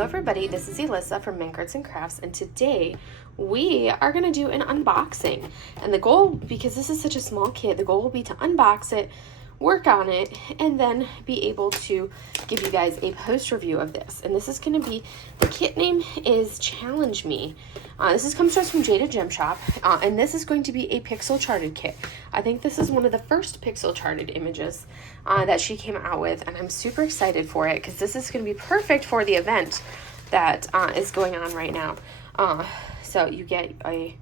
Hello everybody, this is Elissa from Mint Arts and Crafts, and today we are going to do an unboxing. And the goal, because this is such a small kit, the goal will be to unbox it, work on it, and then be able to give you guys a post review of this. And this is going to be, the kit name is Challenge Me. This comes to us from Jaded Gem Shop, and this is going to be a pixel charted kit. I think this is one of the first pixel charted images that she came out with, and I'm super excited for it because this is going to be perfect for the event that is going on right now. So you get a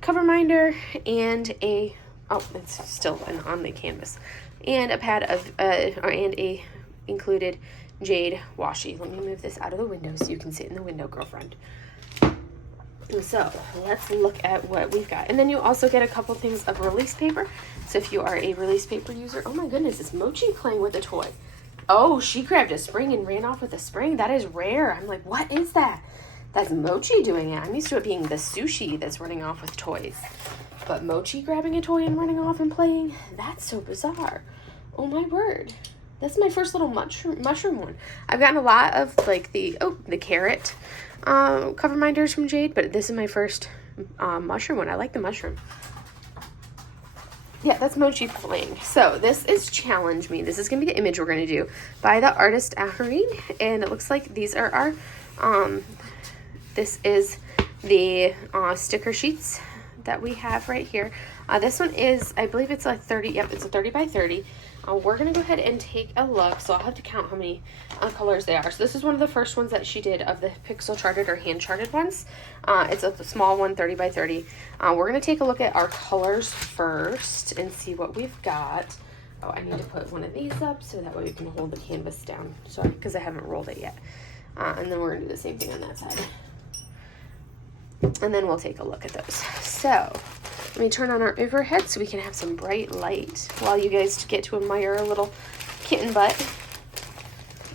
cover minder and a, oh, it's still on the canvas, and a pad of, and a included jade washi. Let me move this out of the window so you can sit in the window, girlfriend. So let's look at what we've got. And then you also get a couple things of release paper. So if you are a release paper user, oh my goodness, is Mochi playing with a toy? Oh, she grabbed a spring and ran off with a spring. That is rare. I'm like, what is that? That's Mochi doing it. I'm used to it being the sushi that's running off with toys. But Mochi grabbing a toy and running off and playing, that's so bizarre. Oh my word. That's my first little mushroom one. I've gotten a lot of like the carrot cover minders from Jade, but this is my first mushroom one. I like the mushroom. Yeah, that's Mochi playing. So this is Challenge Me. This is going to be the image we're going to do by the artist Ahorine, and it looks like these are our, this is the sticker sheets that we have right here. This one is, I believe it's a 30, yep, it's a 30 by 30. We're going to go ahead and take a look, so I'll have to count how many colors they are. So this is one of the first ones that she did of the pixel charted or hand charted ones. It's a small one, 30 by 30. We're going to take a look at our colors first and see what we've got. Oh, I need to put one of these up so that way we can hold the canvas down. Sorry, because I haven't rolled it yet. And then we're going to do the same thing on that side. And then we'll take a look at those. So let me turn on our overhead so we can have some bright light while you guys get to admire a little kitten butt.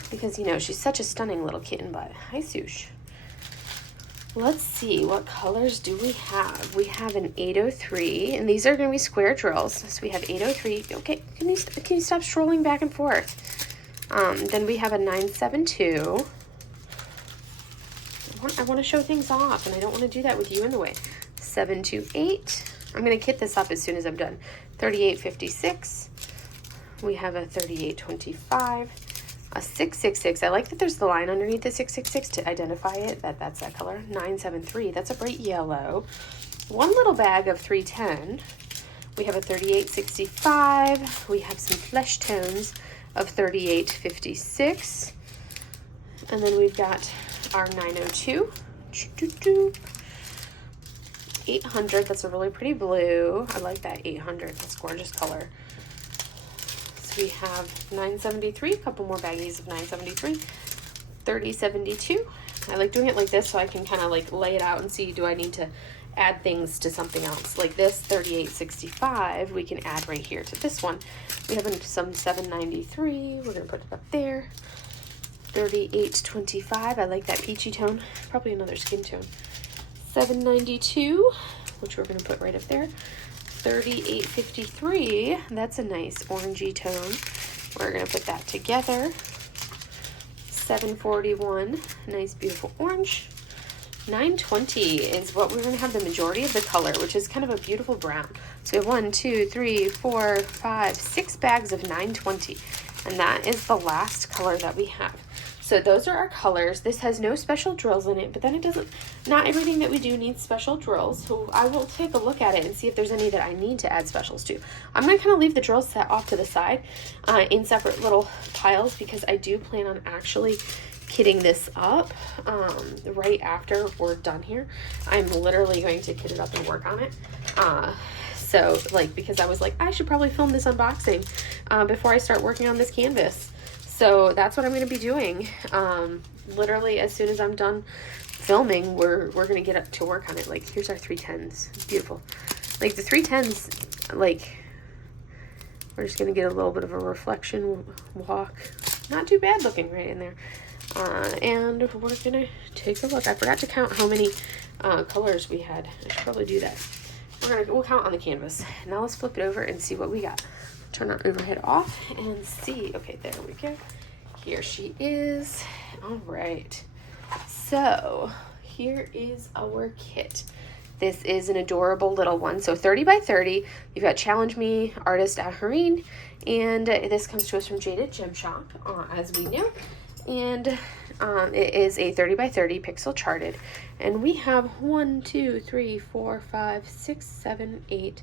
Because, you know, she's such a stunning little kitten butt. Hi, Sush. Let's see, what colors do we have? We have an 803, and these are going to be square drills. So we have 803. Okay, can you stop strolling back and forth? Then we have a 972. I want to show things off, and I don't want to do that with you in the way. 728. I'm going to kit this up as soon as I'm done. 3856. We have a 3825. A 666. I like that there's the line underneath the 666 to identify it, that's that color. 973. That's a bright yellow. One little bag of 310. We have a 3865. We have some flesh tones of 3856. And then we've got our 902. 800, that's a really pretty blue. I like that 800, that's a gorgeous color. So we have 973, a couple more baggies of 973. 3072. I like doing it like this so I can kind of like lay it out and see, do I need to add things to something else? Like this 3865, we can add right here to this one. We have some 793, we're going to put it up there. 3825, I like that peachy tone, probably another skin tone. 792, which we're going to put right up there. 3853, that's a nice orangey tone. We're going to put that together. 741, nice beautiful orange. 920 is what we're going to have the majority of the color, which is kind of a beautiful brown. So we have 1, 2, 3, 4, 5, 6 bags of 920, and that is the last color that we have. So those are our colors. This has no special drills in it, but then it doesn't, not everything that we do needs special drills. So I will take a look at it and see if there's any that I need to add specials to. I'm going to kind of leave the drills set off to the side in separate little piles because I do plan on actually kitting this up right after we're done here. I'm literally going to kit it up and work on it. So like, because I was like, I should probably film this unboxing before I start working on this canvas. So that's what I'm going to be doing. Literally, as soon as I'm done filming, we're going to get up to work on it. Like, here's our 310s. It's beautiful. Like, the 310s, like, we're just going to get a little bit of a reflection walk. Not too bad looking right in there. And we're going to take a look. I forgot to count how many colors we had. I should probably do that. We'll count on the canvas. Now let's flip it over and see what we got. Turn our overhead off and see. Okay, there we go. Here she is. All right. So here is our kit. This is an adorable little one. So 30 by 30. You've got Challenge Me artist Ahorine, and this comes to us from Jaded Gem Shop, as we know. And it is a 30 by 30 pixel charted. And we have 1, 2, 3, 4, 5, 6, 7, 8,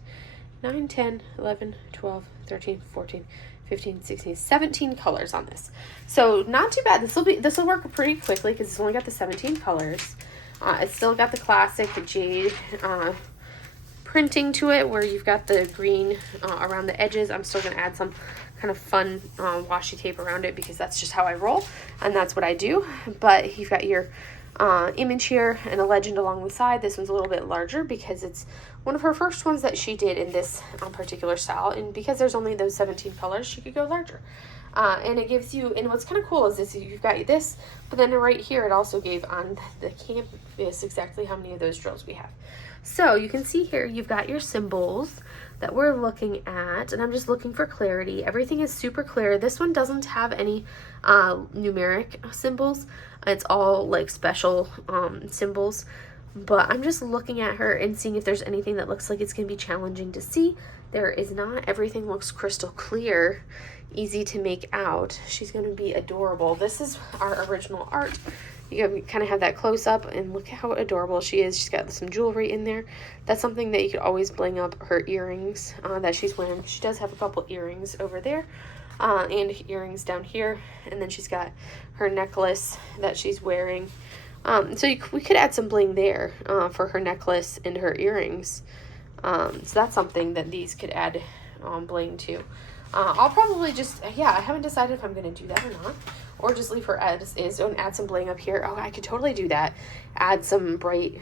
9, 10, 11, 12, 13, 14, 15, 16, 17 colors on this. So not too bad. This will work pretty quickly because it's only got the 17 colors. It's still got the classic jade printing to it, where you've got the green around the edges. I'm still going to add some kind of fun washi tape around it because that's just how I roll, and that's what I do. But you've got your image here and a legend along the side. This one's a little bit larger because it's one of her first ones that she did in this particular style, and because there's only those 17 colors, she could go larger. And it gives you, and what's kind of cool is this, you've got this, but then right here it also gave on the canvas exactly how many of those drills we have. So you can see here you've got your symbols that we're looking at, and I'm just looking for clarity. Everything is super clear. This one doesn't have any numeric symbols. It's all like special symbols, but I'm just looking at her and seeing if there's anything that looks like it's going to be challenging to see. There is not. Everything looks crystal clear, easy to make out. She's going to be adorable. This is our original art. You kind of have that close up, and look at how adorable she is. She's got some jewelry in there. That's something that you could always bling up her earrings that she's wearing. She does have a couple earrings over there and earrings down here, and then she's got her necklace that she's wearing. So we could add some bling there for her necklace and her earrings. So that's something that these could add bling to. I'll probably just, I haven't decided if I'm going to do that or not, or just leave her as is and add some bling up here. Oh, I could totally do that. Add some bright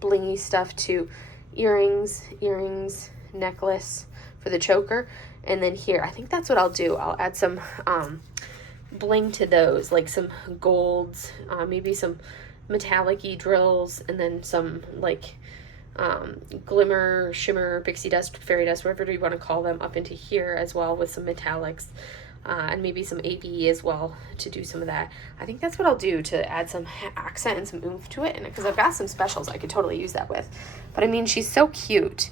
blingy stuff to earrings, necklace for the choker, and then here, I think that's what I'll do. I'll add some bling to those, like some golds, maybe some metallic-y drills, and then some like glimmer, shimmer, pixie dust, fairy dust, whatever you want to call them, up into here as well with some metallics, and maybe some ABE as well to do some of that. I think that's what I'll do to add some accent and some oomph to it, and because I've got some specials I could totally use that with. But I mean, she's so cute.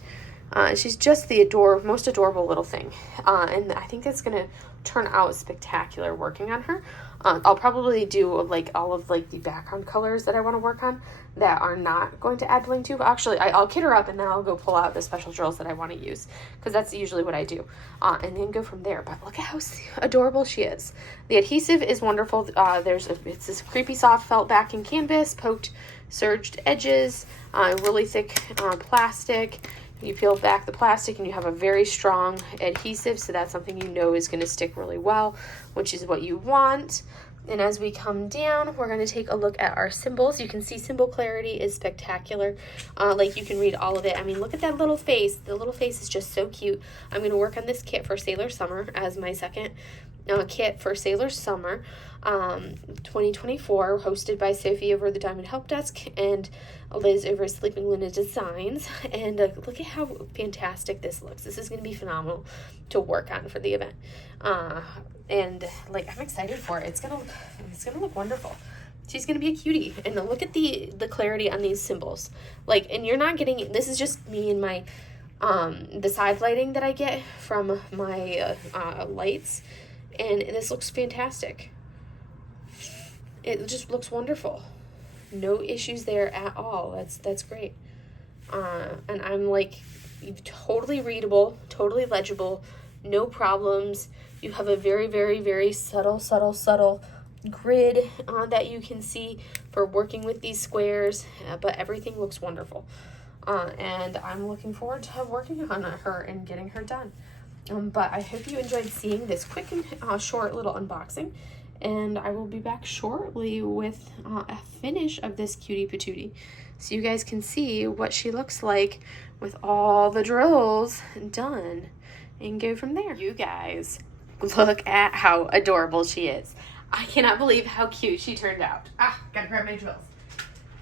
She's just the most adorable little thing, and I think it's gonna turn out spectacular working on her. I'll probably do like all of like the background colors that I want to work on that are not going to add bling to. Actually, I'll kit her up and then I'll go pull out the special drills that I want to use, because that's usually what I do, and then go from there. But look at how adorable she is. The adhesive is wonderful. It's this creepy soft felt backing canvas, poked serged edges, really thick plastic. You peel back the plastic and you have a very strong adhesive, so that's something you know is going to stick really well, which is what you want. And as we come down, we're going to take a look at our symbols. You can see symbol clarity is spectacular. Like, you can read all of it. I mean, look at that little face. The little face is just so cute. I'm going to work on this kit for Sailor Summer as my second kit for Sailor Summer 2024, hosted by Sophie over the Diamond Help Desk and Liz over at Sleeping Luna Designs. And look at how fantastic this looks. This is going to be phenomenal to work on for the event. And like, I'm excited for it. It's gonna look wonderful. She's gonna be a cutie. And look at the clarity on these symbols. Like, and you're not getting, this is just me and my the side lighting that I get from my lights, and this looks fantastic. It just looks wonderful. No issues there at all. That's great. And I'm like, totally readable, totally legible, no problems. You have a very, very, very subtle grid that you can see for working with these squares, but everything looks wonderful. And I'm looking forward to working on her and getting her done. But I hope you enjoyed seeing this quick and short little unboxing. And I will be back shortly with a finish of this cutie patootie, so you guys can see what she looks like with all the drills done and go from there. You guys, look at how adorable she is. I cannot believe how cute she turned out. Gotta grab my drills.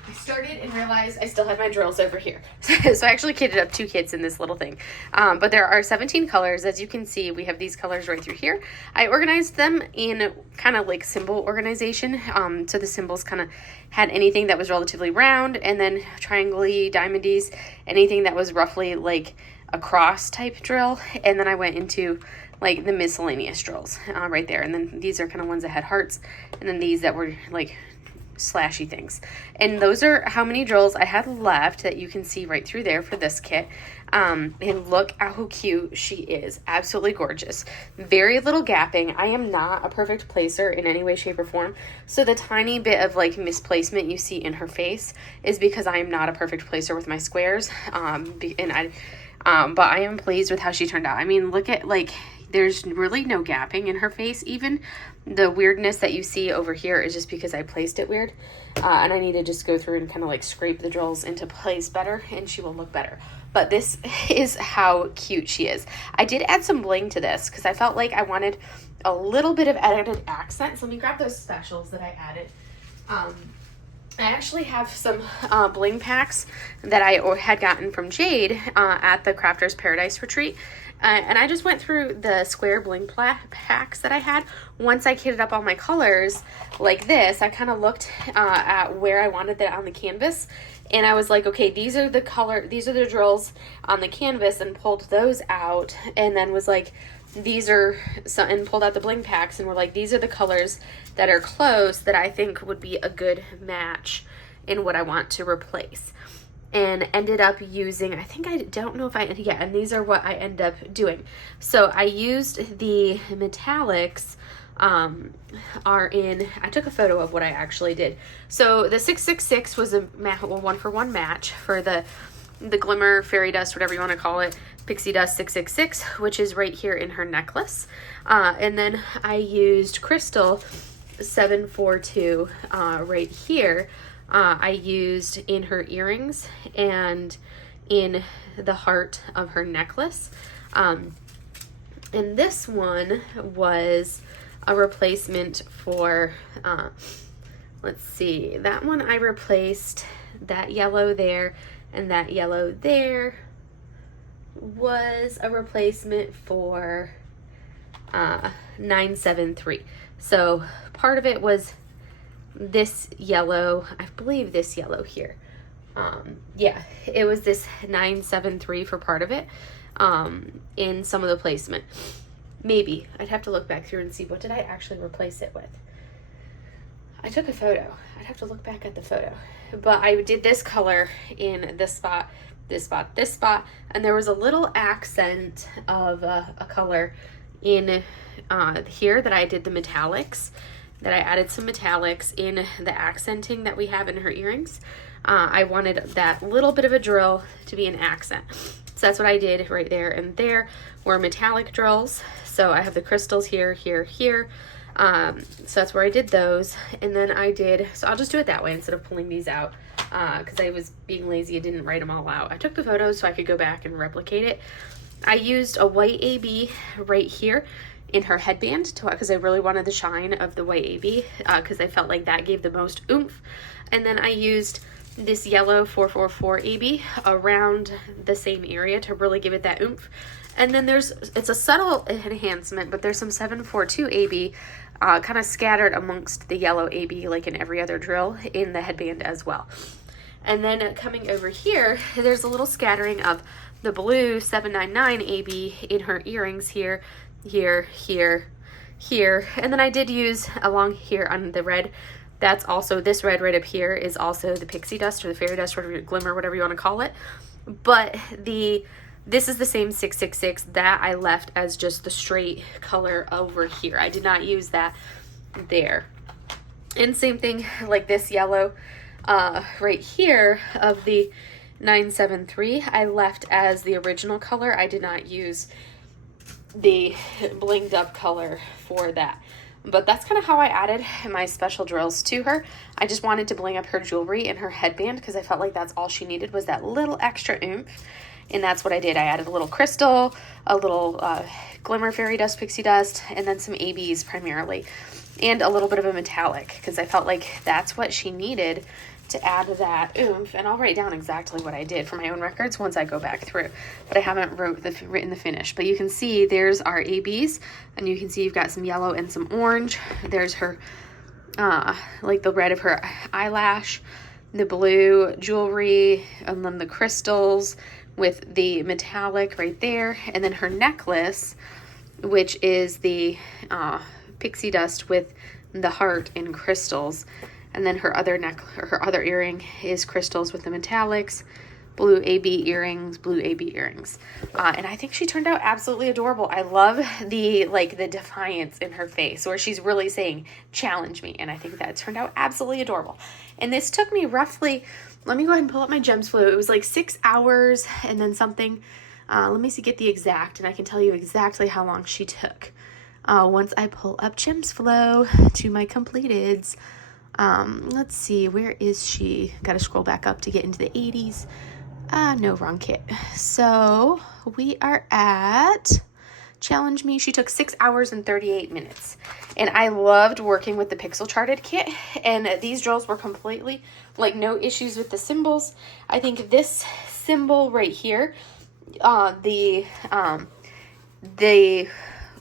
I started and realized I still had my drills over here. So I actually kitted up 2 kits in this little thing. But there are 17 colors. As you can see, we have these colors right through here. I organized them in kind of like symbol organization. So the symbols kind of had anything that was relatively round, and then triangle-y, diamond-ies, anything that was roughly like a cross type drill. And then I went into like the miscellaneous drills right there. And then these are kind of ones that had hearts, and then these that were like slashy things. And those are how many drills I had left that you can see right through there for this kit. And look at how cute she is. Absolutely gorgeous. Very little gapping. I am not a perfect placer in any way, shape, or form. So the tiny bit of like misplacement you see in her face is because I am not a perfect placer with my squares. But I am pleased with how she turned out. I mean, look at like, there's really no gapping in her face. Even the weirdness that you see over here is just because I placed it weird. And I need to just go through and kind of like scrape the drills into place better, and she will look better. But this is how cute she is. I did add some bling to this because I felt like I wanted a little bit of added accent. So let me grab those specials that I added. I actually have some bling packs that I had gotten from Jade at the Crafter's Paradise Retreat. And I just went through the square bling packs that I had. Once I kitted up all my colors like this, I kind of looked at where I wanted that on the canvas. And I was like, okay, these are the drills on the canvas, and pulled those out. And then was like, and pulled out the bling packs and were like, these are the colors that are close that I think would be a good match in what I want to replace. And ended up using, and these are what I end up doing. So I used the metallics, I took a photo of what I actually did. So the 666 was a 1-for-1 match for the glimmer, fairy dust, whatever you want to call it, pixie dust 666, which is right here in her necklace. And then I used crystal 742 right here. I used in her earrings and in the heart of her necklace. And this one was a replacement for, let's see, that one I replaced that yellow there, and that yellow there was a replacement for 973. So part of it was this yellow, I believe this yellow here. Yeah, it was this 973 for part of it, in some of the placement. Maybe. I'd have to look back through and see what did I actually replace it with. I took a photo. I'd have to look back at the photo. But I did this color in this spot, this spot, this spot, and there was a little accent of a color in here that I did the metallics, that I added some metallics in the accenting that we have in her earrings. I wanted that little bit of a drill to be an accent. So that's what I did right there, and there were metallic drills. So I have the crystals here, here, here. So that's where I did those. And then so I'll just do it that way instead of pulling these out, because I was being lazy. I didn't write them all out. I took the photos so I could go back and replicate it. I used a white AB right here in her headband because I really wanted the shine of the white AB, because I felt like that gave the most oomph. And then I used this yellow 444 AB around the same area to really give it that oomph. And then it's a subtle enhancement, but there's some 742 AB kind of scattered amongst the yellow AB, like in every other drill, in the headband as well. And then coming over here, there's a little scattering of the blue 799 AB in her earrings here, here, here, here. And then I did use along here on the red, that's also, this red right up here is also the pixie dust or the fairy dust, whatever, glimmer, whatever you want to call it. But this is the same 666 that I left as just the straight color over here. I did not use that there. And same thing like this yellow right here of the 973, I left as the original color. I did not use the blinged up color for that. But that's kind of how I added my special drills to her. I just wanted to bling up her jewelry and her headband because I felt like that's all she needed, was that little extra oomph. And that's what I did. I added a little crystal, a little glimmer fairy dust, pixie dust, and then some ABs primarily. And a little bit of a metallic because I felt like that's what she needed to add that oomph, and I'll write down exactly what I did for my own records once I go back through, but I haven't written the finish. But you can see there's our ABs, and you can see you've got some yellow and some orange. There's her like the red of her eyelash, the blue jewelry, and then the crystals with the metallic right there, and then her necklace, which is the pixie dust with the heart and crystals. And then her other earring is crystals with the metallics, blue AB earrings, blue AB earrings. And I think she turned out absolutely adorable. I love the defiance in her face where she's really saying, challenge me. And I think that turned out absolutely adorable. And this took me roughly, let me go ahead and pull up my Gems Flow. It was like 6 hours and then something. Let me see, get the exact, and I can tell you exactly how long she took. Once I pull up Gems Flow to my completeds. Let's see, where is she? Got to scroll back up to get into the 80s. No, wrong kit. So we are at Challenge Me. She took 6 hours and 38 minutes. And I loved working with the pixel charted kit. And these drills were completely, like, no issues with the symbols. I think this symbol right here, the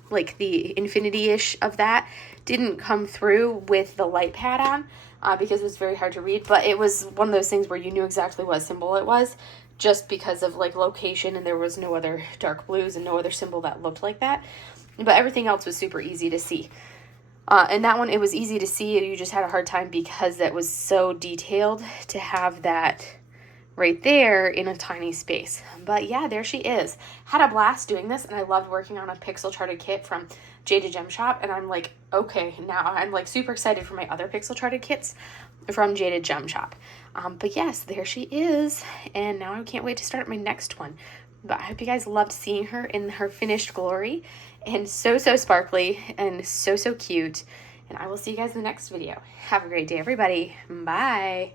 infinity-ish of that didn't come through with the light pad on because it was very hard to read, but it was one of those things where you knew exactly what symbol it was just because of like location, and there was no other dark blues and no other symbol that looked like that, but everything else was super easy to see. And that one, it was easy to see, you just had a hard time because that was so detailed to have that right there in a tiny space. But yeah, there she is. Had a blast doing this, and I loved working on a pixel charted kit from Jaded Gem Shop, and I'm like, okay, now I'm like super excited for my other pixel charted kits from Jaded Gem Shop. But yes, there she is, and now I can't wait to start my next one. But I hope you guys loved seeing her in her finished glory, and so sparkly and so cute. And I will see you guys in the next video. Have a great day, everybody. Bye.